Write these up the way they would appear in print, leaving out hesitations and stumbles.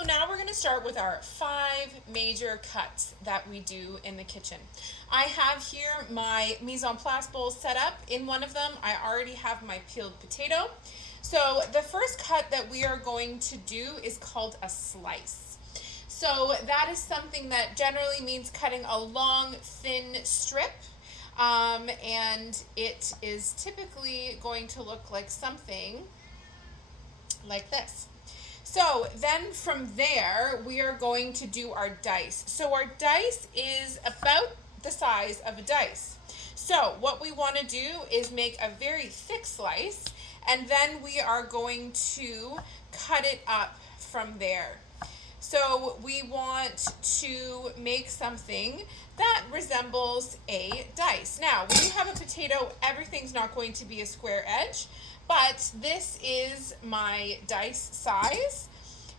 So now we're going to start with our 5 major cuts that we do in the kitchen. I have here my mise en place bowl set up. In one of them, I already have my peeled potato. So the first cut that we are going to do is called a slice. So that is something that generally means cutting a long, thin strip. And it is typically going to look like something like this. So then from there, we are going to do our dice. So our dice is about the size of a dice. So what we want to do is make a very thick slice, and then we are going to cut it up from there. So we want to make something that resembles a dice. Now, when you have a potato, everything's not going to be a square edge, but this is my dice size,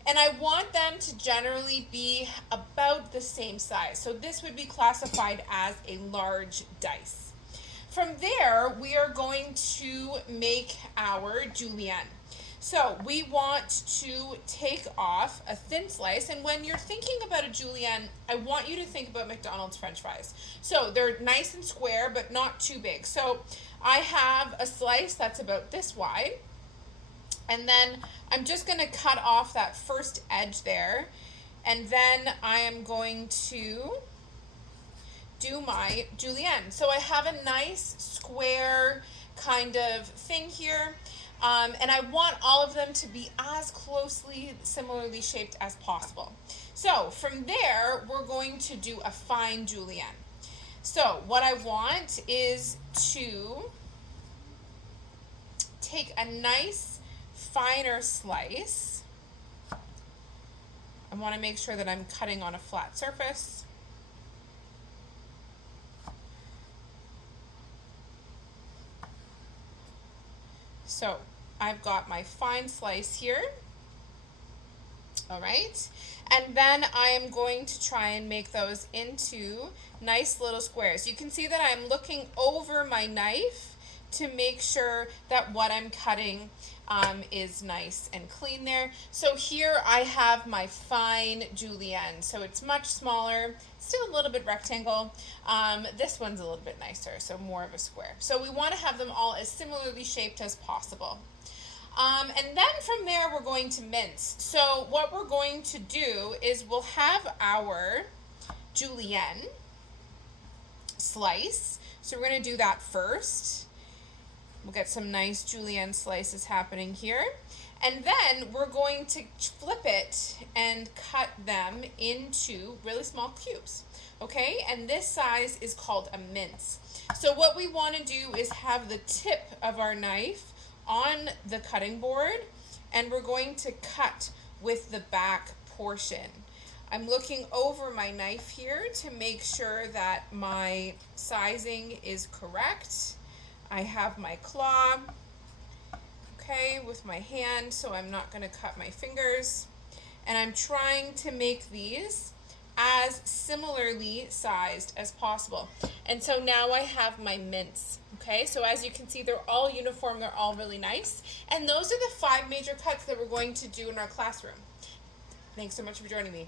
and I want them to generally be about the same size. So this would be classified as a large dice. From there, we are going to make our julienne. So we want to take off a thin slice, and when you're thinking about a julienne, I want you to think about McDonald's French fries. So they're nice and square, but not too big. So I have a slice that's about this wide, and then I'm just going to cut off that first edge there, and then I am going to do my julienne. So I have a nice square kind of thing here. And I want all of them to be as closely similarly shaped as possible. So from there, we're going to do a fine julienne. So what I want is to take a nice finer slice. I want to make sure that I'm cutting on a flat surface. So I've got my fine slice here. All right. And then I am going to try and make those into nice little squares. You can see that I'm looking over my knife to make sure that what I'm cutting is nice and clean there. So here I have my fine julienne. So it's much smaller, still a little bit rectangle. This one's a little bit nicer, so more of a square. So we want to have them all as similarly shaped as possible. And then from there, we're going to mince. So what we're going to do is we'll have our julienne slice. So we're going to do that first. We'll get some nice julienne slices happening here. And then we're going to flip it and cut them into really small cubes. Okay, and this size is called a mince. So what we want to do is have the tip of our knife on the cutting board, and we're going to cut with the back portion. I'm looking over my knife here to make sure that my sizing is correct. I have my claw, okay, with my hand, so I'm not going to cut my fingers. And I'm trying to make these as similarly sized as possible. And so now I have my mince. Okay, so as you can see, they're all uniform, they're all really nice. And those are the 5 major cuts that we're going to do in our classroom. Thanks so much for joining me.